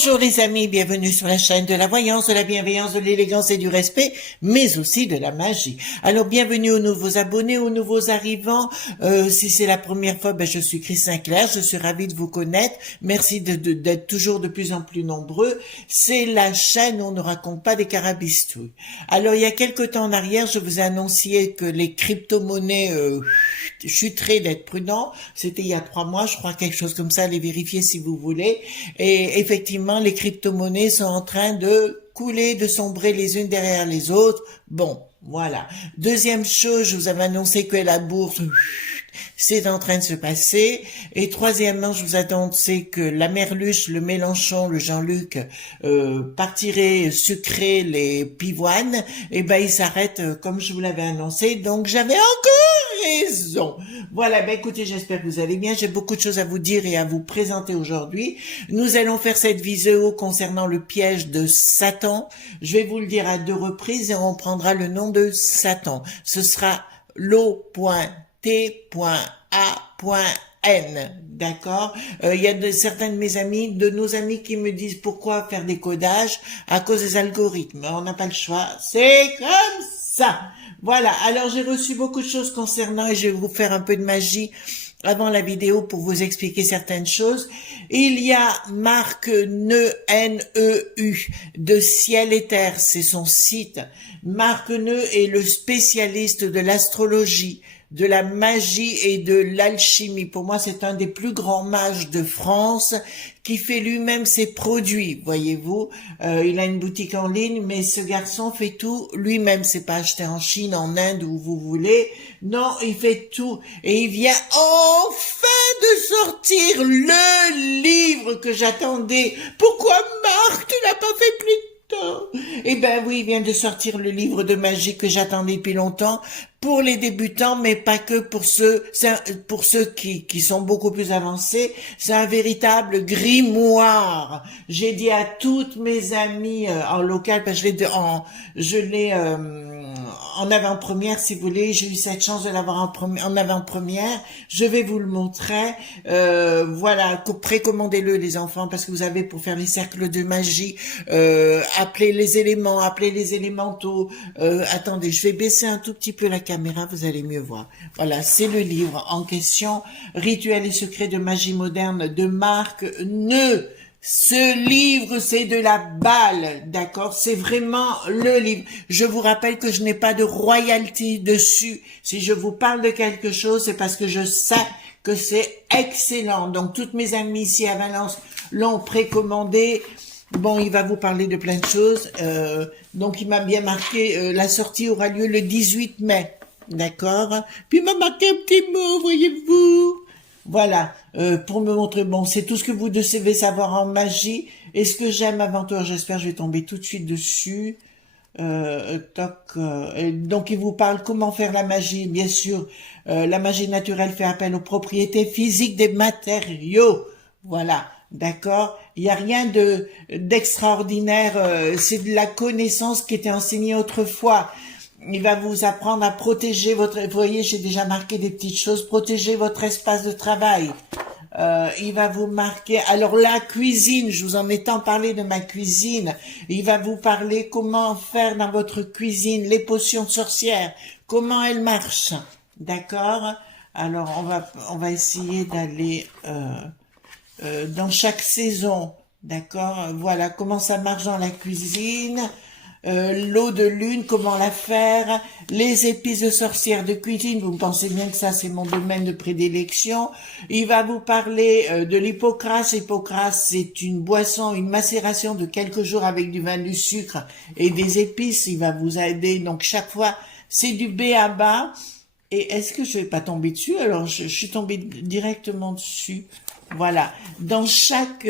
Bonjour les amis, bienvenue sur la chaîne de la voyance, de la bienveillance, de l'élégance et du respect, mais aussi de la magie. Alors bienvenue aux nouveaux abonnés, aux nouveaux arrivants. Si c'est la première fois, je suis Chris Sinclair, je suis ravie de vous connaître. Merci d'être toujours de plus en plus nombreux. C'est la chaîne où on ne raconte pas des carabistouilles. Alors il y a quelque temps en arrière, je vous ai annoncé que les crypto-monnaies chuteraient, d'être prudent. C'était il y a 3 mois, je crois, quelque chose comme ça, allez vérifier si vous voulez. Et effectivement, les crypto-monnaies sont en train de couler, de sombrer les unes derrière les autres. Bon, voilà. Deuxième chose, je vous avais annoncé que la bourse, c'est en train de se passer. Et troisièmement, je vous ai annoncé que la Merluche, le Mélenchon, le Jean-Luc partiraient sucrer les pivoines. Et ils s'arrêtent comme je vous l'avais annoncé. Donc j'avais encore raison. Voilà, écoutez, j'espère que vous allez bien. J'ai beaucoup de choses à vous dire et à vous présenter aujourd'hui. Nous allons faire cette vidéo concernant le piège de Satan. Je vais vous le dire à 2 reprises et on prendra le nom de Satan. Ce sera l'O.T.A.N. D'accord. Il y a certains de nos amis qui me disent pourquoi faire des codages à cause des algorithmes. On n'a pas le choix. C'est comme ça. Voilà. Alors j'ai reçu beaucoup de choses concernant et je vais vous faire un peu de magie avant la vidéo pour vous expliquer certaines choses. Il y a Marc Neu de Ciel et Terre, c'est son site. Marc Neu est le spécialiste de l'astrologie, de la magie et de l'alchimie. Pour moi, c'est un des plus grands mages de France qui fait lui-même ses produits, voyez-vous. Il a une boutique en ligne, mais ce garçon fait tout lui-même. C'est pas acheté en Chine, en Inde, où vous voulez. Non, il fait tout. Et il vient enfin de sortir le livre que j'attendais. Pourquoi, Marc, tu l'as pas fait plus tôt? Oui, il vient de sortir le livre de magie que j'attendais depuis longtemps, pour les débutants, mais pas que pour ceux, pour ceux qui sont beaucoup plus avancés. C'est un véritable grimoire. J'ai dit à toutes mes amies en local, parce que je l'ai en avant-première, si vous voulez. J'ai eu cette chance de l'avoir en avant-première. Je vais vous le montrer. Voilà, précommandez-le les enfants, parce que vous avez pour faire les cercles de magie, appelez les éléments, appelez les élémentaux. Attendez, je vais baisser un tout petit peu la caméra, vous allez mieux voir. Voilà, c'est le livre en question, Rituels et secrets de magie moderne de Marc Neu. Ce livre, c'est de la balle, d'accord? C'est vraiment le livre. Je vous rappelle que je n'ai pas de royalty dessus. Si je vous parle de quelque chose, c'est parce que je sais que c'est excellent. Donc, toutes mes amies ici à Valence l'ont précommandé. Bon, il va vous parler de plein de choses. Donc, il m'a bien marqué, la sortie aura lieu le 18 mai. D'accord? Puis il m'a marqué un petit mot, voyez-vous. Voilà, pour me montrer, bon, c'est tout ce que vous devez savoir en magie. Et ce que j'aime avant tout, j'espère, je vais tomber tout de suite dessus. Donc, il vous parle comment faire la magie. Bien sûr, la magie naturelle fait appel aux propriétés physiques des matériaux. Voilà. D'accord, il n'y a rien d'extraordinaire, c'est de la connaissance qui était enseignée autrefois. Il va vous apprendre à protéger votre, vous voyez, j'ai déjà marqué des petites choses, protéger votre espace de travail. Il va vous marquer, alors la cuisine, je vous en ai tant parlé de ma cuisine, il va vous parler comment faire dans votre cuisine, les potions de sorcière, comment elles marchent, d'accord? Alors on va essayer d'aller dans chaque saison, d'accord? Voilà comment ça marche dans la cuisine. L'eau de lune, comment la faire, les épices de sorcière de cuisine, vous me pensez bien que ça c'est mon domaine de prédilection. Il va vous parler de l'hypocrase. L'hypocrase, c'est une boisson, une macération de quelques jours avec du vin, du sucre et des épices. Il va vous aider, donc chaque fois c'est du b.a.-ba. Et est-ce que je vais pas tomber dessus? Alors je suis tombée directement dessus. Voilà. Dans chaque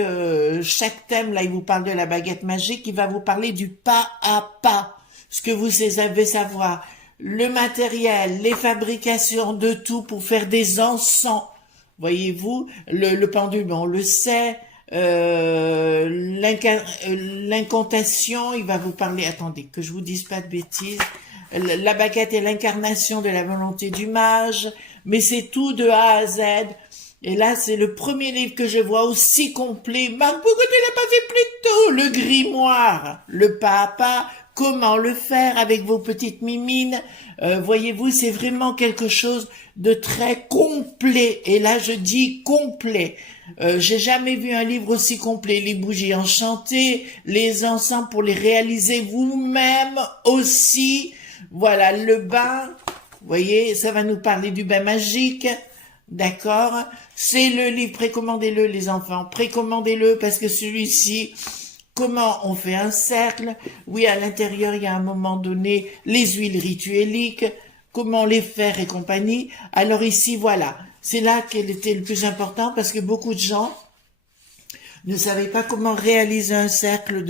thème, là, il vous parle de la baguette magique, il va vous parler du pas à pas. Ce que vous devez savoir. Le matériel, les fabrications de tout pour faire des encens. Voyez-vous, le pendule, on le sait. L'incantation, il va vous parler, attendez, que je vous dise pas de bêtises. La baguette est l'incarnation de la volonté du mage, mais c'est tout de A à Z. Et là, c'est le premier livre que je vois aussi complet. Marc, pourquoi tu l'as pas fait plus tôt? Le grimoire, le pas à pas, comment le faire avec vos petites mimines. Voyez-vous, c'est vraiment quelque chose de très complet. Et là, je dis complet. J'ai jamais vu un livre aussi complet. Les bougies enchantées, les encens pour les réaliser vous-même aussi. Voilà, le bain. Vous voyez, ça va nous parler du bain magique. D'accord? C'est le livre, précommandez-le les enfants, précommandez-le parce que celui-ci, comment on fait un cercle? Oui, à l'intérieur, il y a à un moment donné les huiles rituelliques, comment les faire et compagnie. Alors ici, voilà, c'est là qu'elle était le plus important parce que beaucoup de gens ne savaient pas comment réaliser un cercle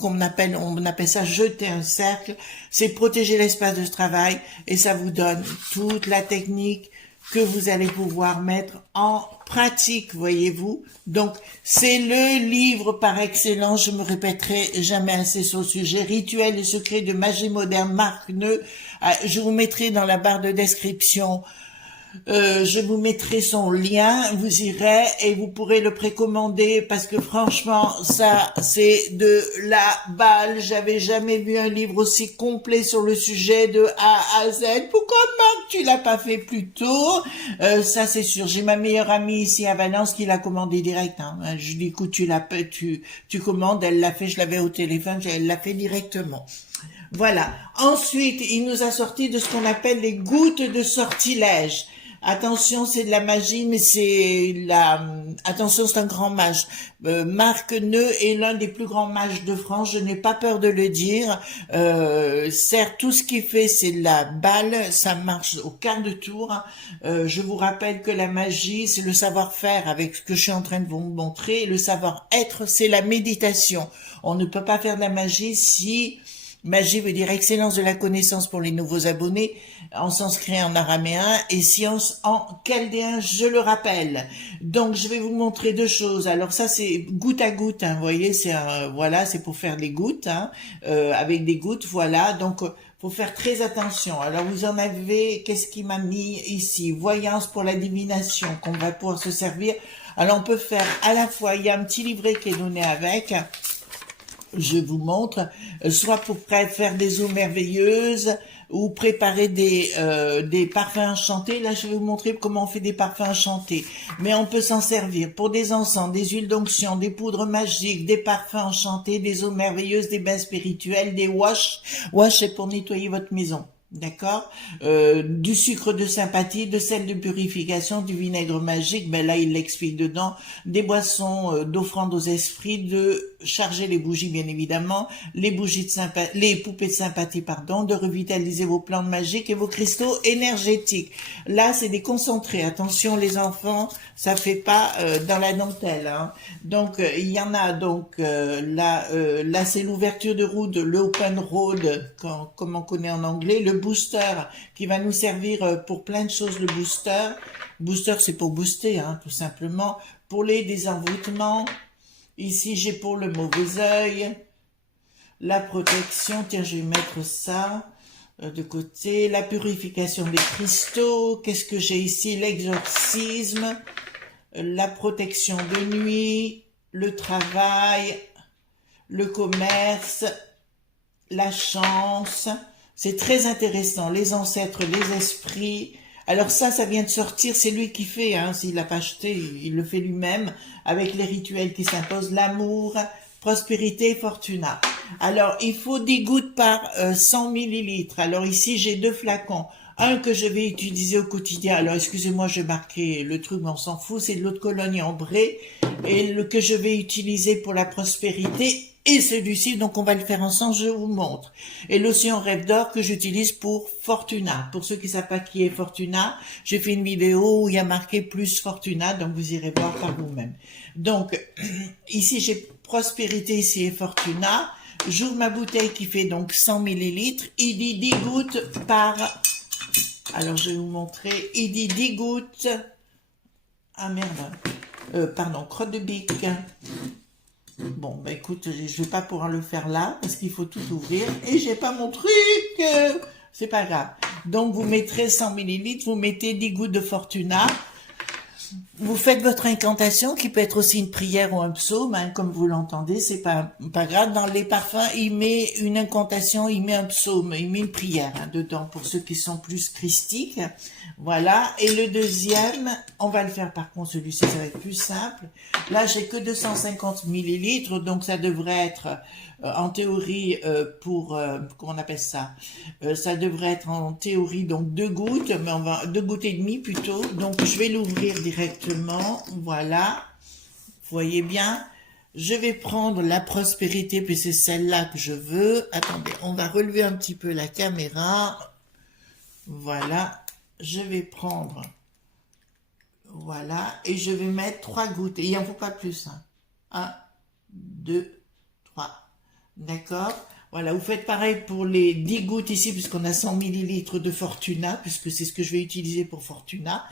on appelle ça jeter un cercle. C'est protéger l'espace de travail et ça vous donne toute la technique que vous allez pouvoir mettre en pratique, voyez-vous. Donc, c'est le livre par excellence, je me répéterai jamais assez sur le sujet, Rituels et secrets de magie moderne, Marc Neu. Je vous mettrai dans la barre de description je vous mettrai son lien, vous irez et vous pourrez le précommander parce que franchement, ça, c'est de la balle. J'avais jamais vu un livre aussi complet sur le sujet de A à Z. Pourquoi, Marc, tu l'as pas fait plus tôt? Ça, c'est sûr. J'ai ma meilleure amie ici à Valence qui l'a commandé direct. Hein. Je lui dis, écoute, tu commandes. Elle l'a fait, je l'avais au téléphone, elle l'a fait directement. Voilà. Ensuite, il nous a sorti de ce qu'on appelle les gouttes de sortilège. Attention, c'est de la magie, mais attention, c'est un grand mage. Marc Neu est l'un des plus grands mages de France, je n'ai pas peur de le dire. Certes, tout ce qu'il fait, c'est de la balle, ça marche au quart de tour. Je vous rappelle que la magie, c'est le savoir-faire avec ce que je suis en train de vous montrer. Le savoir-être, c'est la méditation. On ne peut pas faire de la magie si... Magie veut dire excellence de la connaissance pour les nouveaux abonnés, en sanskrit, en araméen, et science en chaldéen, je le rappelle. Donc, je vais vous montrer deux choses. Alors, ça, c'est goutte à goutte, hein, vous voyez, voilà, c'est pour faire des gouttes, hein, avec des gouttes, voilà. Donc, faut faire très attention. Alors, vous en avez, qu'est-ce qui m'a mis ici? Voyance pour la divination, qu'on va pouvoir se servir. Alors, on peut faire à la fois, il y a un petit livret qui est donné avec, je vous montre, soit pour faire des eaux merveilleuses ou préparer des parfums enchantés. Là, je vais vous montrer comment on fait des parfums enchantés. Mais on peut s'en servir pour des encens, des huiles d'onction, des poudres magiques, des parfums enchantés, des eaux merveilleuses, des bains spirituels, des wash. Wash, c'est pour nettoyer votre maison. D'accord, du sucre de sympathie, de sel de purification, du vinaigre magique, ben là il l'explique dedans, des boissons d'offrande aux esprits, de charger les bougies bien évidemment, les poupées de sympathie pardon, de revitaliser vos plantes magiques et vos cristaux énergétiques. Là c'est des concentrés, attention les enfants, ça fait pas dans la dentelle. Hein. Donc il y en a donc là c'est l'ouverture de route, le open road comme on connaît en anglais, le booster qui va nous servir pour plein de choses. Le booster c'est pour booster hein, tout simplement, pour les désenvoûtements. Ici j'ai pour le mauvais œil, la protection, tiens je vais mettre ça de côté, la purification des cristaux, qu'est-ce que j'ai ici, l'exorcisme, la protection de nuit, le travail, le commerce, la chance. C'est très intéressant, les ancêtres, les esprits. Alors ça vient de sortir, c'est lui qui fait, hein, s'il l'a pas acheté, il le fait lui-même, avec les rituels qui s'imposent, l'amour, prospérité, fortuna. Alors, il faut des gouttes par 100 millilitres. Alors ici, j'ai 2 flacons. Un que je vais utiliser au quotidien. Alors, excusez-moi, je vais marquer le truc, mais on s'en fout. C'est de l'eau de Cologne ambrée. Et le que je vais utiliser pour la prospérité. Et celui-ci, donc on va le faire ensemble, je vous montre. Et l'océan rêve d'or que j'utilise pour Fortuna. Pour ceux qui ne savent pas qui est Fortuna, j'ai fait une vidéo où il y a marqué plus Fortuna, donc vous irez voir par vous-même. Donc, ici j'ai Prospérité, ici est Fortuna. J'ouvre ma bouteille qui fait donc 100 millilitres. Il dit 10 gouttes par... Alors je vais vous montrer. Il dit 10 gouttes... Ah merde. Pardon, crotte de bique. Bon, bah écoute, je vais pas pouvoir le faire là, parce qu'il faut tout ouvrir, et j'ai pas mon truc, c'est pas grave. Donc, vous mettrez 100 millilitres, vous mettez 10 gouttes de Fortuna, Vous faites votre incantation, qui peut être aussi une prière ou un psaume, hein, comme vous l'entendez, c'est pas grave. Dans les parfums, il met une incantation, il met un psaume, il met une prière hein, dedans, pour ceux qui sont plus christiques. Voilà. Et le deuxième, on va le faire par contre, celui-ci, ça va être plus simple. Là, j'ai que 250 millilitres, donc ça devrait être, en théorie, comment on appelle ça? Ça devrait être en théorie, donc 2 gouttes, mais on va, 2 gouttes et demie plutôt. Donc, je vais l'ouvrir directement. Voilà. Vous voyez bien. Je vais prendre la prospérité, puis c'est celle-là que je veux. Attendez, on va relever un petit peu la caméra. Voilà. Je vais prendre, voilà, et je vais mettre 3 gouttes. Et il n'en faut pas plus, hein. 1, 2, 3. D'accord? Voilà, vous faites pareil pour les 10 gouttes ici, puisqu'on a 100 millilitres de Fortuna, puisque c'est ce que je vais utiliser pour Fortuna.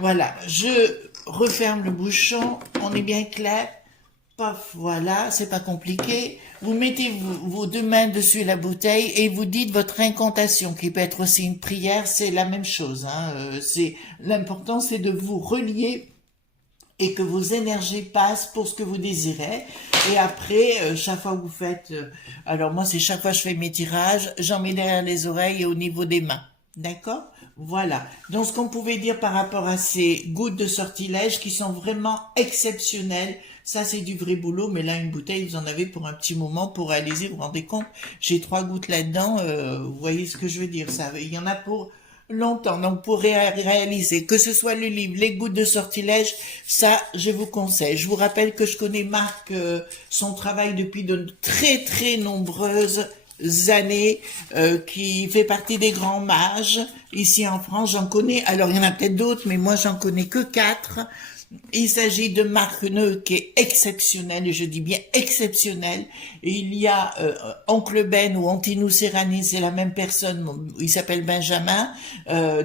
Voilà, je referme le bouchon, on est bien clair. Paf, voilà, c'est pas compliqué. Vous mettez vos 2 mains dessus la bouteille et vous dites votre incantation, qui peut être aussi une prière, c'est la même chose. Hein. L'important, c'est de vous relier et que vos énergies passent pour ce que vous désirez. Et après, chaque fois que vous faites... alors moi, c'est chaque fois que je fais mes tirages, j'en mets derrière les oreilles et au niveau des mains. D'accord? Voilà. Donc, ce qu'on pouvait dire par rapport à ces gouttes de sortilège qui sont vraiment exceptionnelles, ça, c'est du vrai boulot, mais là, une bouteille, vous en avez pour un petit moment pour réaliser, vous vous rendez compte, j'ai 3 gouttes là-dedans, vous voyez ce que je veux dire, ça, il y en a pour longtemps, donc pour réaliser, que ce soit le livre, les gouttes de sortilège, ça, je vous conseille. Je vous rappelle que je connais Marc, son travail depuis de très, très nombreuses années, qui fait partie des grands mages, ici en France, j'en connais, alors il y en a peut-être d'autres, mais moi j'en connais que 4. Il s'agit de Marc Neu qui est exceptionnel, et je dis bien exceptionnel. Et il y a Oncle Ben ou Antinous Serrani, c'est la même personne, il s'appelle Benjamin,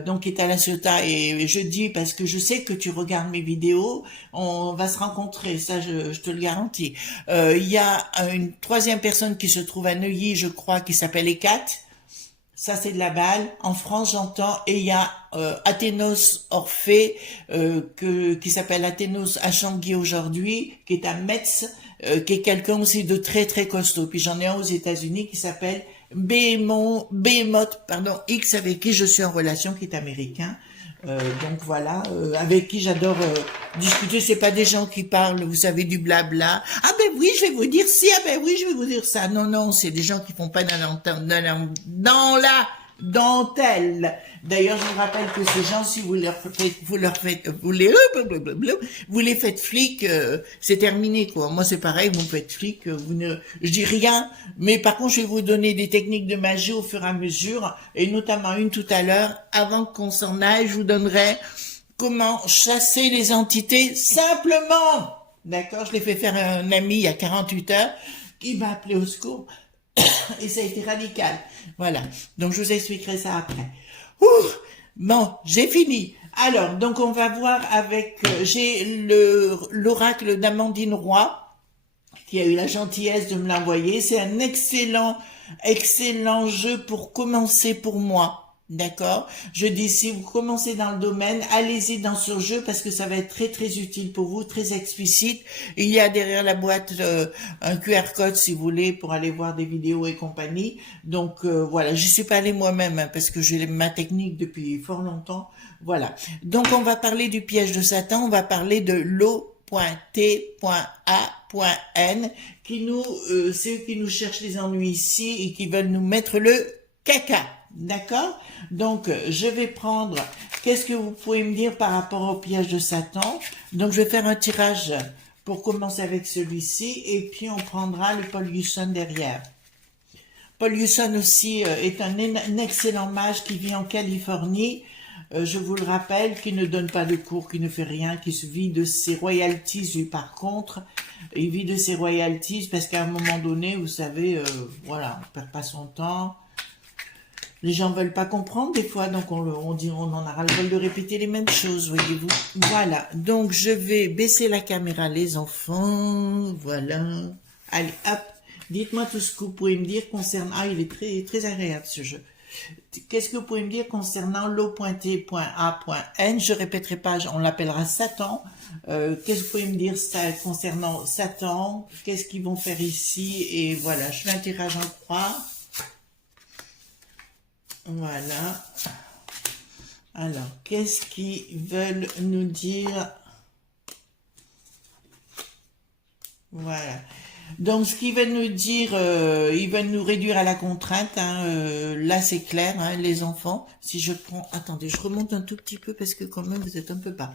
donc il est à La Ciotat. Et je dis, parce que je sais que tu regardes mes vidéos, on va se rencontrer, ça je te le garantis. Il y a une 3e personne qui se trouve à Neuilly, je crois, qui s'appelle Ekat. Ça, c'est de la balle. En France, j'entends, et il y a Athénos Orphée, qui s'appelle Athénos à Changuy aujourd'hui, qui est à Metz, qui est quelqu'un aussi de très, très costaud. Puis j'en ai un aux États-Unis qui s'appelle Behemoth, X, avec qui je suis en relation, qui est américain. Donc voilà, avec qui j'adore discuter. C'est pas des gens qui parlent, vous savez, du blabla. Ah ben oui, je vais vous dire ci, ah ben oui, je vais vous dire ça. Non, non, c'est des gens qui font pas dans la dentelle. D'ailleurs, je vous rappelle que ces gens, si vous les faites flic, c'est terminé, quoi. Moi, c'est pareil, vous me faites flic, je dis rien, mais par contre, je vais vous donner des techniques de magie au fur et à mesure, et notamment une tout à l'heure. Avant qu'on s'en aille, je vous donnerai comment chasser les entités simplement. D'accord? Je l'ai fait faire à un ami il y a 48 heures, qui m'a appelé au secours. Et ça a été radical. Voilà. Donc, je vous expliquerai ça après. Ouh, bon, j'ai fini. Alors, donc, on va voir avec... j'ai l'oracle d'Amandine Roy, qui a eu la gentillesse de me l'envoyer. C'est un excellent, excellent jeu pour commencer pour moi. D'accord? Je dis, si vous commencez dans le domaine, allez-y dans ce jeu parce que ça va être très très utile pour vous, très explicite. Il y a derrière la boîte un QR code si vous voulez pour aller voir des vidéos et compagnie. Donc voilà, j'y suis pas allée moi-même hein, parce que j'ai ma technique depuis fort longtemps. Voilà. Donc on va parler du piège de Satan, on va parler de l'O.T.A.N qui nous, c'est eux qui nous cherchent les ennuis ici et qui veulent nous mettre le caca. D'accord? Donc, je vais prendre, qu'est-ce que vous pouvez me dire par rapport au piège de Satan? Donc, je vais faire un tirage pour commencer avec celui-ci, et puis on prendra le Paul Husson derrière. Paul Husson aussi est un excellent mage qui vit en Californie, je vous le rappelle, qui ne donne pas de cours, qui ne fait rien, qui se vit de ses royalties, lui par contre, il vit de ses royalties parce qu'à un moment donné, vous savez, voilà, on perd pas son temps. Les gens veulent pas comprendre des fois, donc on dit on en a ras-le-bol de répéter les mêmes choses, voyez-vous. Voilà, donc je vais baisser la caméra, les enfants, voilà. Allez, hop, dites-moi tout ce que vous pouvez me dire concernant... Ah, il est très, très agréable ce jeu. Qu'est-ce que vous pouvez me dire concernant l'O.T.A.N? Je répéterai pas, on l'appellera Satan. Qu'est-ce que vous pouvez me dire ça, concernant Satan? Qu'est-ce qu'ils vont faire ici? Et voilà, je fais un tirage en croix. Voilà. Alors, qu'est-ce qu'ils veulent nous dire? Voilà. Donc, ce qu'ils veulent nous dire, ils veulent nous réduire à la contrainte. Hein, là, c'est clair, hein, les enfants. Si je prends... Attendez, je remonte un tout petit peu parce que quand même, vous êtes un peu bas.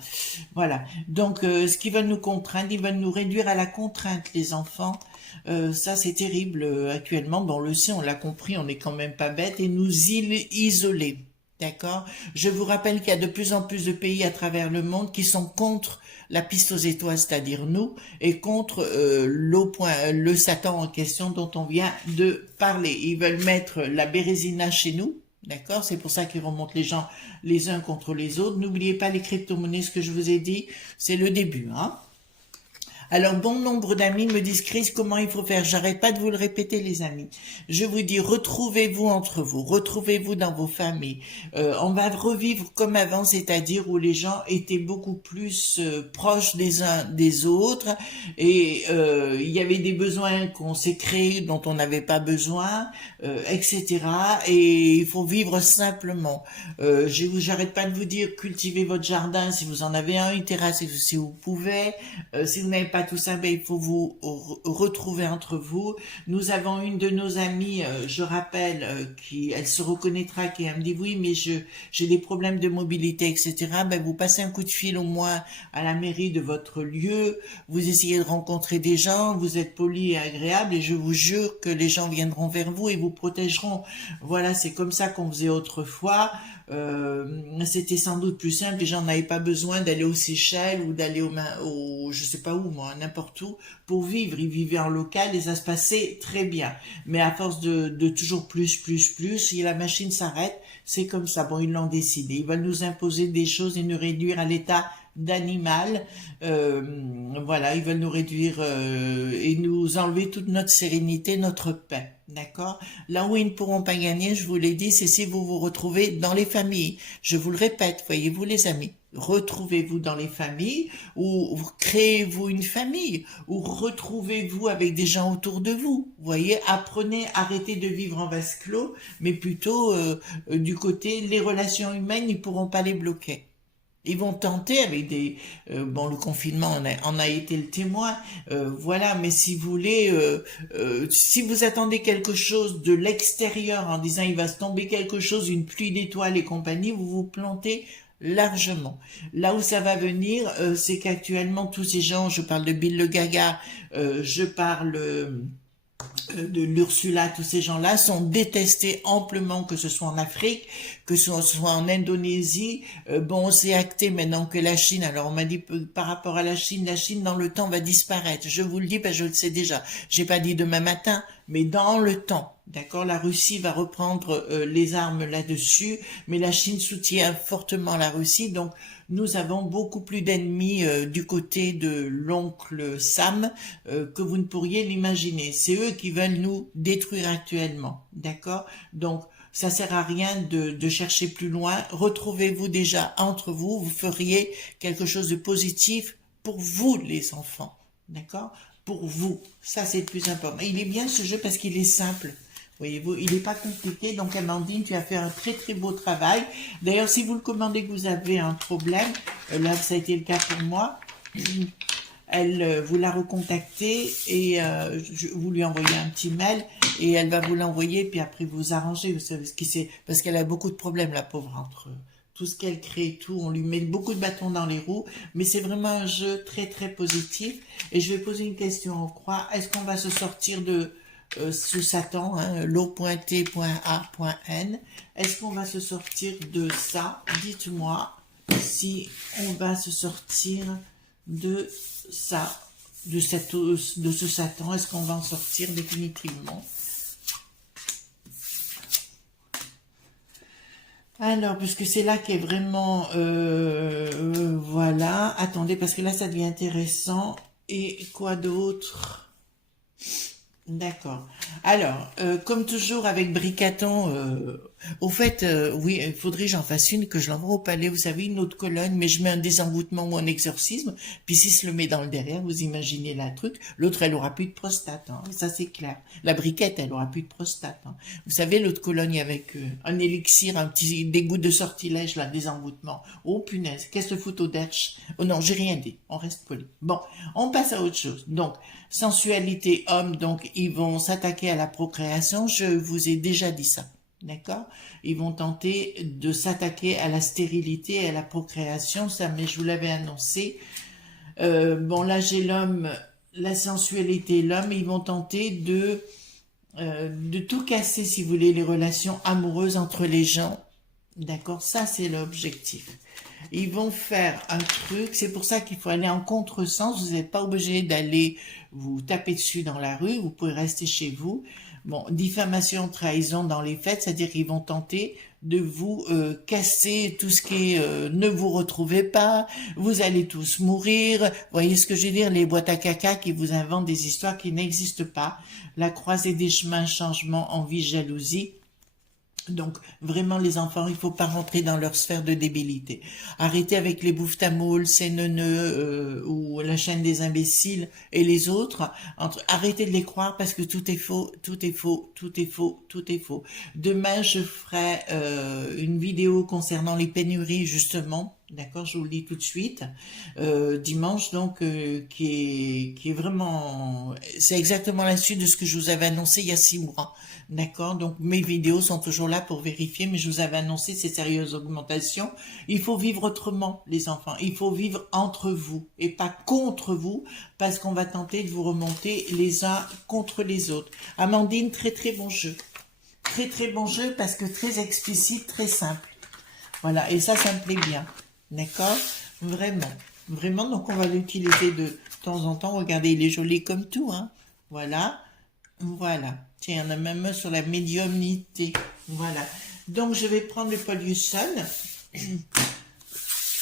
Voilà. Donc, ce qu'ils veulent nous contraindre, ils veulent nous réduire à la contrainte, les enfants. Ça, c'est terrible actuellement. Bon, on le sait, on l'a compris, on n'est quand même pas bête. Et nous isoler. D'accord? Je vous rappelle qu'il y a de plus en plus de pays à travers le monde qui sont contre la piste aux étoiles, c'est-à-dire nous, et contre le Satan en question dont on vient de parler. Ils veulent mettre la Bérésina chez nous, d'accord? C'est pour ça qu'ils remontent les gens les uns contre les autres. N'oubliez pas les crypto-monnaies, ce que je vous ai dit, c'est le début, hein? Alors, bon nombre d'amis me disent, Chris, comment il faut faire? J'arrête pas de vous le répéter, les amis. Je vous dis, retrouvez-vous entre vous, retrouvez-vous dans vos familles. On va revivre comme avant, c'est-à-dire où les gens étaient beaucoup plus proches des uns des autres et il y avait des besoins qu'on s'est créés dont on n'avait pas besoin, etc. Et il faut vivre simplement. J'arrête pas de vous dire, cultivez votre jardin si vous en avez un, une terrasse si vous pouvez. Si vous n'avez pas tout ça, ben, il faut vous retrouver entre vous. Nous avons une de nos amies, je rappelle, elle se reconnaîtra, qui me dit oui, mais j'ai des problèmes de mobilité, etc. Ben, vous passez un coup de fil au moins à la mairie de votre lieu, vous essayez de rencontrer des gens, vous êtes poli et agréable, et je vous jure que les gens viendront vers vous et vous protégeront. Voilà, c'est comme ça qu'on faisait autrefois. C'était sans doute plus simple, les gens n'avaient pas besoin d'aller aux Seychelles ou d'aller au je sais pas où moi, n'importe où, pour vivre. Ils vivaient en local et ça se passait très bien. Mais à force de toujours plus, si la machine s'arrête, c'est comme ça. Bon, ils l'ont décidé. Ils veulent nous imposer des choses et nous réduire à l'état d'animal. Voilà, ils veulent nous réduire et nous enlever toute notre sérénité, notre paix. D'accord? Là où ils ne pourront pas gagner, je vous l'ai dit, c'est si vous vous retrouvez dans les familles. Je vous le répète, voyez-vous les amis, retrouvez-vous dans les familles ou créez-vous une famille ou retrouvez-vous avec des gens autour de vous. Voyez, apprenez, arrêtez de vivre en vase clos, mais plutôt du côté, les relations humaines, ils ne pourront pas les bloquer. Ils vont tenter avec des... bon, le confinement en a été le témoin, voilà, mais si vous voulez, si vous attendez quelque chose de l'extérieur en disant il va se tomber quelque chose, une pluie d'étoiles et compagnie, vous vous plantez largement. Là où ça va venir, c'est qu'actuellement, tous ces gens, je parle de Bill le Gaga, je parle... de l'Ursula, tous ces gens-là sont détestés amplement, que ce soit en Afrique, que ce soit en Indonésie. Bon, c'est acté maintenant que la Chine, alors on m'a dit par rapport à la Chine dans le temps va disparaître. Je vous le dis parce que je le sais déjà. J'ai pas dit demain matin, mais dans le temps. D'accord, la Russie va reprendre les armes là-dessus, mais la Chine soutient fortement la Russie, donc nous avons beaucoup plus d'ennemis du côté de l'oncle Sam que vous ne pourriez l'imaginer. C'est eux qui veulent nous détruire actuellement, d'accord? Donc, ça sert à rien de chercher plus loin. Retrouvez-vous déjà entre vous, vous feriez quelque chose de positif pour vous, les enfants, d'accord? Pour vous, ça c'est le plus important. Il est bien ce jeu parce qu'il est simple. Voyez-vous, il n'est pas compliqué, donc Amandine, tu as fait un très très beau travail. D'ailleurs, si vous le commandez que vous avez un problème, là ça a été le cas pour moi, vous la recontactez et vous lui envoyez un petit mail et elle va vous l'envoyer, puis après vous arrangez, vous savez ce qui c'est, parce qu'elle a beaucoup de problèmes, la pauvre, entre tout ce qu'elle crée, tout, on lui met beaucoup de bâtons dans les roues, mais c'est vraiment un jeu très très positif. Et je vais poser une question en croix, est-ce qu'on va se sortir de ce Satan, hein, l'O.T.A.N. Est-ce qu'on va se sortir de ça? Dites-moi si on va se sortir de ça, de ce Satan. Est-ce qu'on va en sortir définitivement? Alors, puisque c'est là qui est vraiment... voilà. Attendez, parce que là, ça devient intéressant. Et quoi d'autre? D'accord. Alors, comme toujours avec Bricaton, Au fait, oui, il faudrait que j'en fasse une, que je l'envoie au palais, vous savez, une autre colonne, mais je mets un désenvoûtement ou un exorcisme, puis si se le met dans le derrière, vous imaginez la truc, l'autre, elle aura plus de prostate, hein, ça c'est clair. La briquette, elle aura plus de prostate. Hein. Vous savez, l'autre colonne avec un élixir, un petit dégoût de sortilège, là, désenvoûtement. Oh punaise, qu'est-ce que photo d'Hersch? Oh non, j'ai rien dit, on reste poli. Bon, on passe à autre chose. Donc, sensualité homme, donc ils vont s'attaquer à la procréation, je vous ai déjà dit ça. D'accord? Ils vont tenter de s'attaquer à la stérilité et à la procréation, ça, mais je vous l'avais annoncé. Bon, là, j'ai l'homme, la sensualité, l'homme, ils vont tenter de tout casser, si vous voulez, les relations amoureuses entre les gens. D'accord? Ça, c'est l'objectif. Ils vont faire un truc, c'est pour ça qu'il faut aller en contresens, vous n'êtes pas obligé d'aller vous taper dessus dans la rue, vous pouvez rester chez vous. Bon, diffamation, trahison dans les faits, c'est-à-dire qu'ils vont tenter de vous casser tout ce qui est ne vous retrouvez pas, vous allez tous mourir. Voyez ce que je veux dire, les boîtes à caca qui vous inventent des histoires qui n'existent pas. La croisée des chemins, changement, envie, jalousie. Donc, vraiment, les enfants, il faut pas rentrer dans leur sphère de débilité. Arrêtez avec les bouffes-tamoules, ces neuneux, ou la chaîne des imbéciles et les autres. Arrêtez de les croire parce que tout est faux, tout est faux, tout est faux, tout est faux. Demain, je ferai une vidéo concernant les pénuries, justement. D'accord, je vous le dis tout de suite. Dimanche, donc, qui est vraiment... C'est exactement la suite de ce que je vous avais annoncé il y a 6 mois. D'accord, donc mes vidéos sont toujours là pour vérifier, mais je vous avais annoncé ces sérieuses augmentations. Il faut vivre autrement, les enfants. Il faut vivre entre vous et pas contre vous, parce qu'on va tenter de vous remonter les uns contre les autres. Amandine, très très bon jeu. Très très bon jeu, parce que très explicite, très simple. Voilà, et ça me plaît bien. D'accord? Vraiment. Vraiment, donc on va l'utiliser de temps en temps. Regardez, il est joli comme tout, hein. Voilà. Voilà. Tiens, il y en a même un sur la médiumnité. Voilà. Donc, je vais prendre le Polyuson.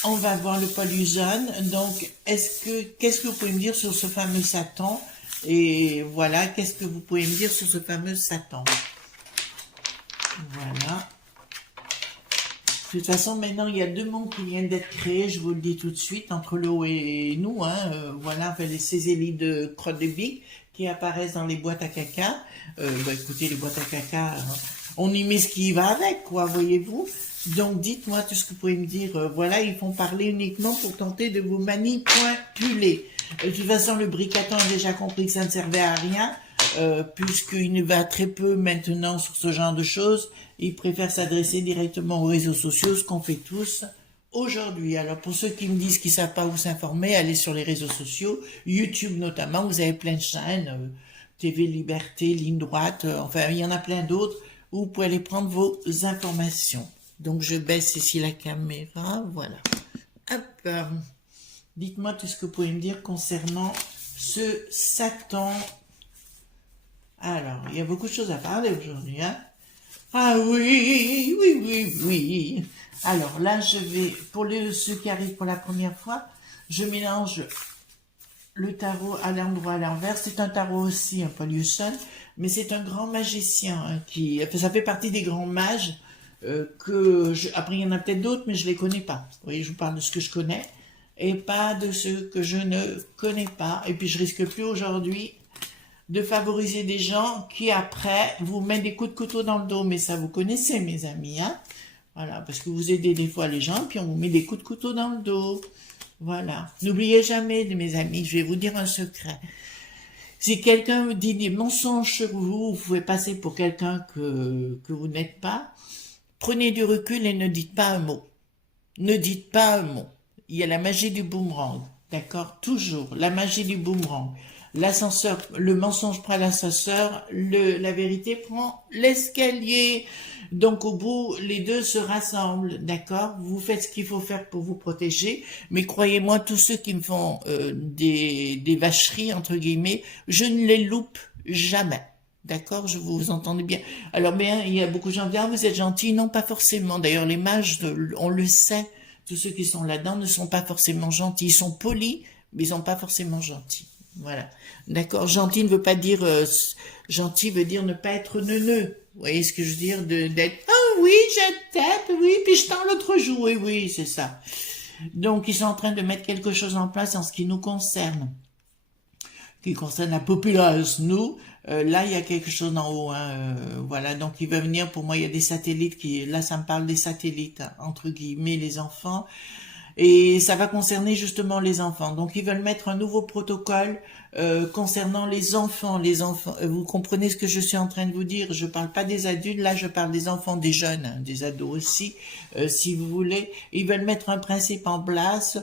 On va voir le Polyuson. Donc, qu'est-ce que vous pouvez me dire sur ce fameux Satan? Et voilà, qu'est-ce que vous pouvez me dire sur ce fameux Satan? Voilà. De toute façon, maintenant, il y a 2 mondes qui viennent d'être créés, je vous le dis tout de suite, entre l'eau et nous. Hein, voilà, enfin, ces élites de crotte de bique qui apparaissent dans les boîtes à caca. Écoutez, les boîtes à caca, on y met ce qui va avec, quoi, voyez-vous. Donc, dites-moi tout ce que vous pouvez me dire. Voilà, ils font parler uniquement pour tenter de vous manipuler. De toute façon, le bricaton a déjà compris que ça ne servait à rien. Puisqu'il va très peu maintenant sur ce genre de choses, il préfère s'adresser directement aux réseaux sociaux, ce qu'on fait tous aujourd'hui. Alors pour ceux qui me disent qu'ils ne savent pas où s'informer, allez sur les réseaux sociaux, YouTube notamment, vous avez plein de chaînes, TV Liberté, Ligne Droite, enfin il y en a plein d'autres, où vous pouvez aller prendre vos informations. Donc je baisse ici la caméra, voilà. Hop, dites-moi tout ce que vous pouvez me dire concernant ce Satan. Alors, il y a beaucoup de choses à parler aujourd'hui, hein. Ah oui, oui, oui, oui. Alors là, je vais, pour ceux qui arrivent pour la première fois, je mélange le tarot à l'endroit, à l'envers. C'est un tarot aussi, un Polyuson, mais c'est un grand magicien hein, ça fait partie des grands mages après il y en a peut-être d'autres, mais je les connais pas. Vous voyez, je vous parle de ce que je connais et pas de ceux que je ne connais pas. Et puis je risque plus aujourd'hui de favoriser des gens qui, après, vous mettent des coups de couteau dans le dos. Mais ça, vous connaissez, mes amis, hein. Voilà, parce que vous aidez des fois les gens, puis on vous met des coups de couteau dans le dos. Voilà. N'oubliez jamais, mes amis, je vais vous dire un secret. Si quelqu'un dit des mensonges sur vous, vous pouvez passer pour quelqu'un que vous n'êtes pas. Prenez du recul et ne dites pas un mot. Ne dites pas un mot. Il y a la magie du boomerang. D'accord? Toujours. La magie du boomerang. L'ascenseur, le mensonge prend l'ascenseur, la vérité prend l'escalier. Donc au bout, les deux se rassemblent, d'accord? Vous faites ce qu'il faut faire pour vous protéger, mais croyez-moi, tous ceux qui me font des vacheries, entre guillemets, je ne les loupe jamais. D'accord? Je vous entendez bien. Alors bien, il y a beaucoup de gens qui disent, ah, vous êtes gentils. Non, pas forcément. D'ailleurs, les mages, on le sait, tous ceux qui sont là-dedans ne sont pas forcément gentils. Ils sont polis, mais ils sont pas forcément gentils. Voilà. D'accord. Gentil ne veut pas dire gentil veut dire ne pas être neuneux. Vous voyez ce que je veux dire d'être oui, je t'aime, oui, puis je tends l'autre joue, oui, oui, c'est ça. Donc, ils sont en train de mettre quelque chose en place en ce qui nous concerne, qui concerne la population. Nous, là, il y a quelque chose en haut, hein, voilà. Donc, il va venir, pour moi, il y a des satellites là, ça me parle des satellites, hein, entre guillemets, les enfants. Et ça va concerner justement les enfants. Donc ils veulent mettre un nouveau protocole concernant les enfants. Les enfants, vous comprenez ce que je suis en train de vous dire. Je parle pas des adultes, là je parle des enfants, des jeunes, hein, des ados aussi, si vous voulez. Ils veulent mettre un principe en place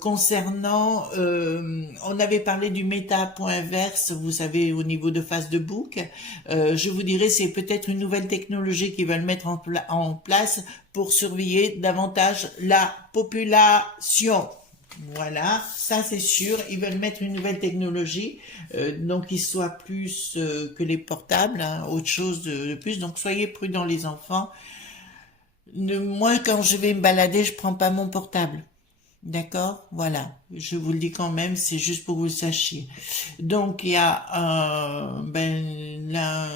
concernant. On avait parlé du méta.verse, vous savez, au niveau de Facebook. Je vous dirais, c'est peut-être une nouvelle technologie qu'ils veulent mettre en place pour surveiller davantage la population. Voilà, ça c'est sûr. Ils veulent mettre une nouvelle technologie, donc qu'il soit plus que les portables, hein, autre chose de plus. Donc soyez prudents les enfants. Moi, quand je vais me balader, je prends pas mon portable. D'accord? Voilà. Je vous le dis quand même, c'est juste pour que vous le sachiez. Donc, il y a, ben, là,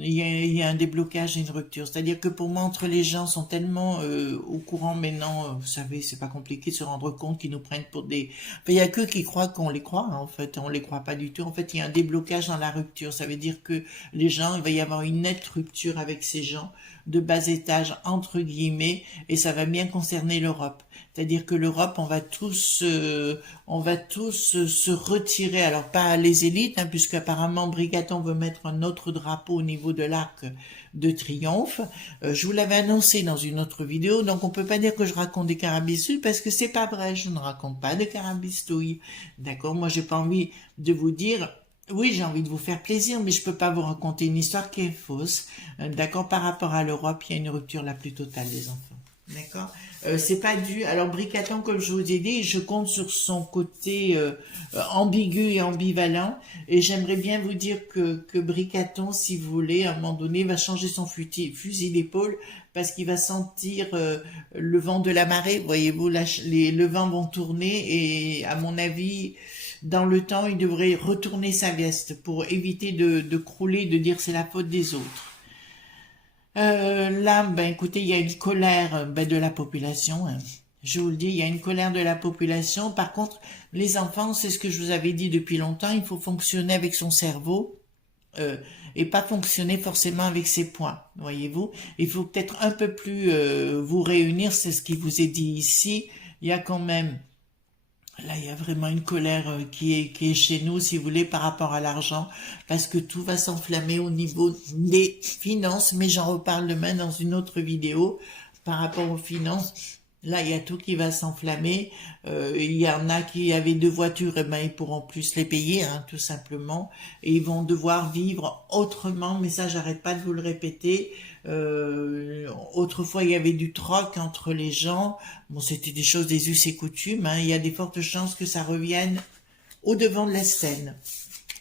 il y a un déblocage et une rupture. C'est-à-dire que pour moi, entre les gens sont tellement au courant maintenant, vous savez, c'est pas compliqué de se rendre compte qu'ils nous prennent pour des... Enfin, il y a que qui croient qu'on les croit, hein, en fait. On les croit pas du tout. En fait, il y a un déblocage dans la rupture. Ça veut dire que les gens, il va y avoir une nette rupture avec ces gens de bas étage, entre guillemets, et ça va bien concerner l'Europe. C'est-à-dire que l'Europe, on va tous se retirer. Alors pas les élites, hein, puisque apparemment Brigaton veut mettre un autre drapeau au niveau de l'arc de triomphe. Je vous l'avais annoncé dans une autre vidéo, donc on peut pas dire que je raconte des carabistouilles parce que c'est pas vrai. Je ne raconte pas de carabistouilles. D'accord? Moi, j'ai pas envie de vous dire. Oui, j'ai envie de vous faire plaisir, mais je peux pas vous raconter une histoire qui est fausse. D'accord? Par rapport à l'Europe, il y a une rupture la plus totale des enfants. D'accord. C'est pas dû. Alors Bricaton, comme je vous ai dit, je compte sur son côté ambigu et ambivalent. Et j'aimerais bien vous dire que Bricaton, si vous voulez, à un moment donné, va changer son fusil d'épaule parce qu'il va sentir le vent de la marée. Voyez-vous, le vent vont tourner et à mon avis, dans le temps, il devrait retourner sa veste pour éviter de crouler, de dire c'est la faute des autres. Là, ben écoutez, il y a une colère de la population, hein. Je vous le dis, il y a une colère de la population. Par contre, les enfants, c'est ce que je vous avais dit depuis longtemps, il faut fonctionner avec son cerveau et pas fonctionner forcément avec ses poings, voyez-vous. Il faut peut-être un peu plus vous réunir, c'est ce qui vous est dit ici. Il y a quand même... Là, il y a vraiment une colère qui est chez nous, si vous voulez, par rapport à l'argent, parce que tout va s'enflammer au niveau des finances, mais j'en reparle demain dans une autre vidéo par rapport aux finances. Là, il y a tout qui va s'enflammer. Il y en a qui avaient 2 voitures, et ben ils pourront plus les payer, hein, tout simplement. Et ils vont devoir vivre autrement, mais ça, j'arrête pas de vous le répéter. Autrefois, il y avait du troc entre les gens. Bon, c'était des choses des us et coutumes, hein. Il y a des fortes chances que ça revienne au devant de la scène.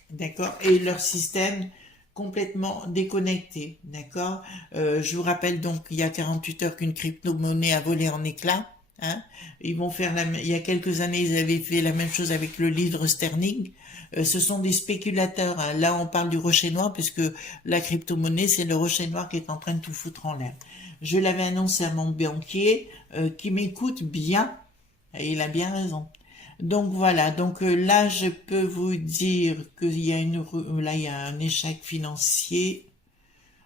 D'accord? Et leur système complètement déconnecté, d'accord. Je vous rappelle donc il y a 48 heures qu'une crypto-monnaie a volé en éclats. Hein. Ils vont faire il y a quelques années, ils avaient fait la même chose avec le livre sterling. Ce sont des spéculateurs. Hein. Là, on parle du rocher noir puisque la crypto-monnaie, c'est le rocher noir qui est en train de tout foutre en l'air. Je l'avais annoncé à mon banquier qui m'écoute bien et il a bien raison. Donc voilà, donc là je peux vous dire qu'il y a il y a un échec financier.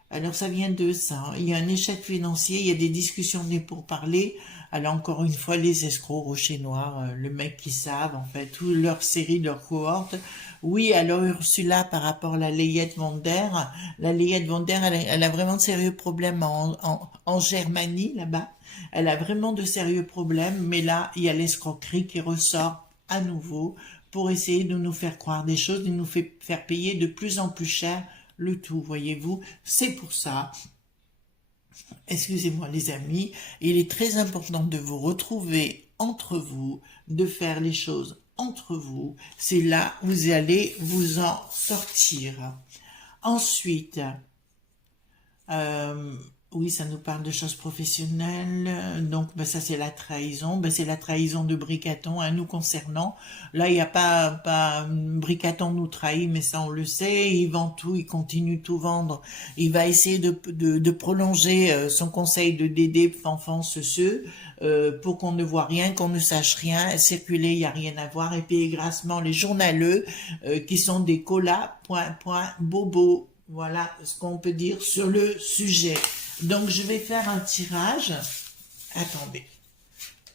Alors ça vient de ça, hein. Il y a un échec financier, il y a des discussions pour parler. Alors encore une fois, les escrocs, Rocher Noir, le mec qui savent, en fait, toute leur série, leur cohorte. Oui, alors Ursula, par rapport à la Layette Vander, la Layette Vander, elle a vraiment de sérieux problèmes en Germanie, là-bas. Elle a vraiment de sérieux problèmes, mais là, il y a l'escroquerie qui ressort à nouveau pour essayer de nous faire croire des choses, de nous faire payer de plus en plus cher le tout, voyez-vous. C'est pour ça, excusez-moi les amis, il est très important de vous retrouver entre vous, de faire les choses entre vous. C'est là où vous allez vous en sortir. Ensuite, Oui, ça nous parle de choses professionnelles. Donc, ben, ça, c'est la trahison. Ben, c'est la trahison de Bricaton, hein, nous concernant. Là, il n'y a pas, Bricaton nous trahit, mais ça, on le sait. Il vend tout, il continue tout vendre. Il va essayer de prolonger son conseil de Dédé, Fanfan, ceux, pour qu'on ne voit rien, qu'on ne sache rien. Circuler, il n'y a rien à voir. Et puis, grassement, les journaleux, qui sont des colas, bobo. Voilà ce qu'on peut dire sur le sujet. Donc, je vais faire un tirage. Attendez.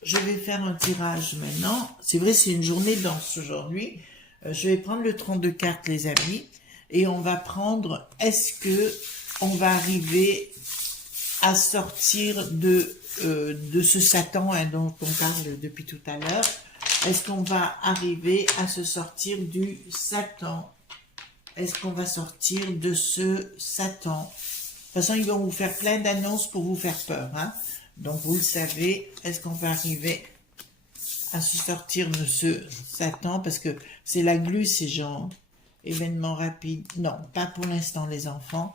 Je vais faire un tirage maintenant. C'est vrai, c'est une journée dense aujourd'hui. Je vais prendre le 32 cartes, les amis. Et on va prendre, est-ce que on va arriver à sortir de ce Satan, hein, dont on parle depuis tout à l'heure. Est-ce qu'on va arriver à se sortir du Satan? Est-ce qu'on va sortir de ce Satan? De toute façon, ils vont vous faire plein d'annonces pour vous faire peur, hein. Donc, vous le savez, est-ce qu'on va arriver à se sortir de ce Satan? Parce que c'est la glu, ces gens. Événements rapides. Non, pas pour l'instant, les enfants.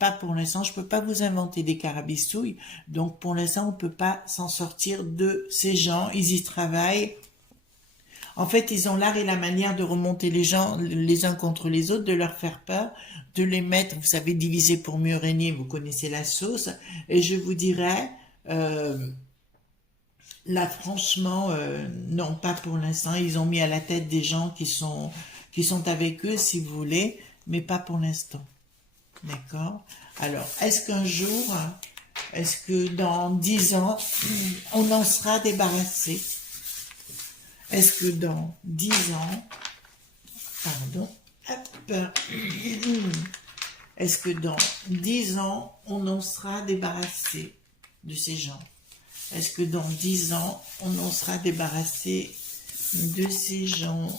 Pas pour l'instant. Je peux pas vous inventer des carabistouilles. Donc, pour l'instant, on peut pas s'en sortir de ces gens. Ils y travaillent. En fait, ils ont l'art et la manière de remonter les gens les uns contre les autres, de leur faire peur, de les mettre, vous savez, diviser pour mieux régner, vous connaissez la sauce. Et je vous dirais, là, franchement, non, pas pour l'instant. Ils ont mis à la tête des gens qui sont avec eux, si vous voulez, mais pas pour l'instant. D'accord? Alors, est-ce qu'un jour, est-ce que dans 10 ans, on en sera débarrassé? Est-ce que dans 10 ans, pardon, hop, est-ce que dans 10 ans, on en sera débarrassé de ces gens? Est-ce que dans 10 ans, on en sera débarrassé de ces gens?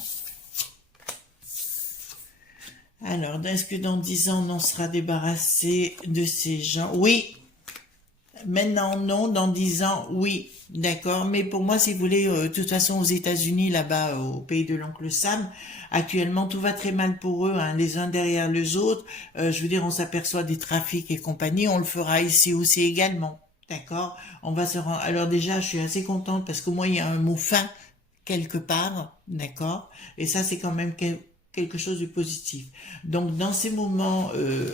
Alors, est-ce que dans 10 ans, on en sera débarrassé de ces gens? Oui. Maintenant, non. Dans 10 ans, oui. D'accord. Mais pour moi, si vous voulez, de toute façon, aux États-Unis, là-bas, au pays de l'oncle Sam, actuellement, tout va très mal pour eux, hein, les uns derrière les autres. Je veux dire, on s'aperçoit des trafics et compagnie. On le fera ici aussi également. D'accord. On va se rendre. Alors déjà, je suis assez contente parce qu'au moins, il y a un mot fin quelque part. D'accord. Et ça, c'est quand même quelque chose de positif. Donc, dans ces moments,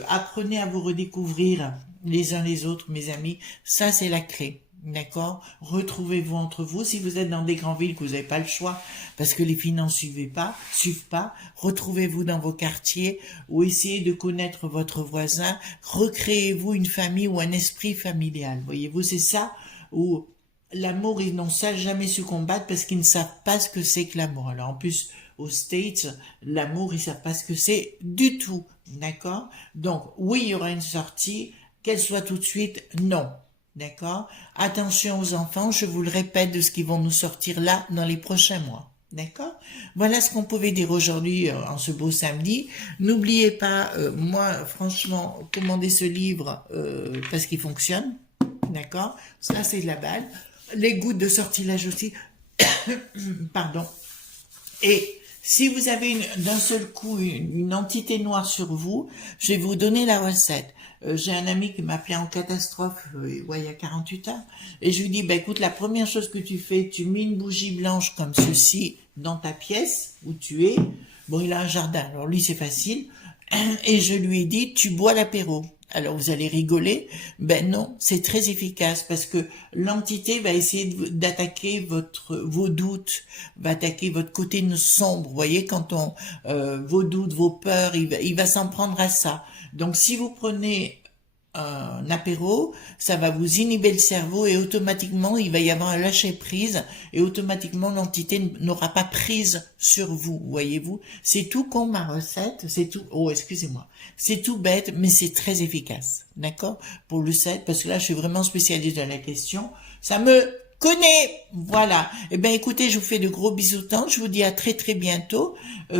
apprenez à vous redécouvrir les uns les autres, mes amis. Ça, c'est la clé. D'accord? Retrouvez-vous entre vous. Si vous êtes dans des grandes villes que vous n'avez pas le choix parce que les finances suivent pas, retrouvez-vous dans vos quartiers ou essayez de connaître votre voisin. Recréez-vous une famille ou un esprit familial. Voyez-vous, c'est ça où l'amour, ils n'ont ça jamais su combattre parce qu'ils ne savent pas ce que c'est que l'amour. Alors, en plus, aux States, l'amour, ils savent pas ce que c'est du tout. D'accord? Donc, oui, il y aura une sortie. Qu'elle soit tout de suite, non. D'accord? Attention aux enfants, je vous le répète de ce qui vont nous sortir là dans les prochains mois. D'accord? Voilà ce qu'on pouvait dire aujourd'hui en ce beau samedi. N'oubliez pas, moi, franchement, commandez ce livre parce qu'il fonctionne. D'accord? Ça, c'est de la balle. Les gouttes de sortilège aussi. Pardon. Et si vous avez d'un seul coup une entité noire sur vous, je vais vous donner la recette. J'ai un ami qui m'a appelé en catastrophe il y a 48 heures. Et je lui dis, bah, écoute, la première chose que tu fais, tu mets une bougie blanche comme ceci dans ta pièce où tu es. Bon, il a un jardin, alors lui, c'est facile. Et je lui ai dit, tu bois l'apéro. Alors vous allez rigoler, ben non, c'est très efficace parce que l'entité va essayer d'attaquer vos doutes, va attaquer votre côté sombre. Vous voyez, quand vos doutes, vos peurs, il va s'en prendre à ça. Donc si vous prenez un apéro, ça va vous inhiber le cerveau et automatiquement il va y avoir un lâcher prise et automatiquement l'entité n'aura pas prise sur vous, voyez-vous. C'est tout con ma recette, c'est tout, oh excusez-moi, c'est tout bête mais c'est très efficace, d'accord, pour le 7, parce que là je suis vraiment spécialiste dans la question, ça me connaît, voilà. Eh ben écoutez, je vous fais de gros bisous tendres, je vous dis à très très bientôt,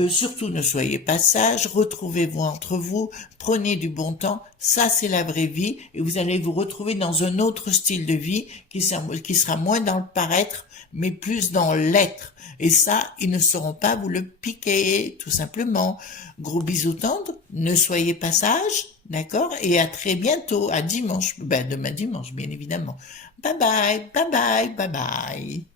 surtout ne soyez pas sages, retrouvez-vous entre vous, prenez du bon temps, Ça, c'est la vraie vie et vous allez vous retrouver dans un autre style de vie qui sera moins dans le paraître, mais plus dans l'être. Et ça, ils ne sauront pas vous le piquer, tout simplement. Gros bisous tendres, ne soyez pas sages, d'accord? Et à très bientôt, à dimanche, ben demain dimanche, bien évidemment. Bye bye, bye bye, bye bye.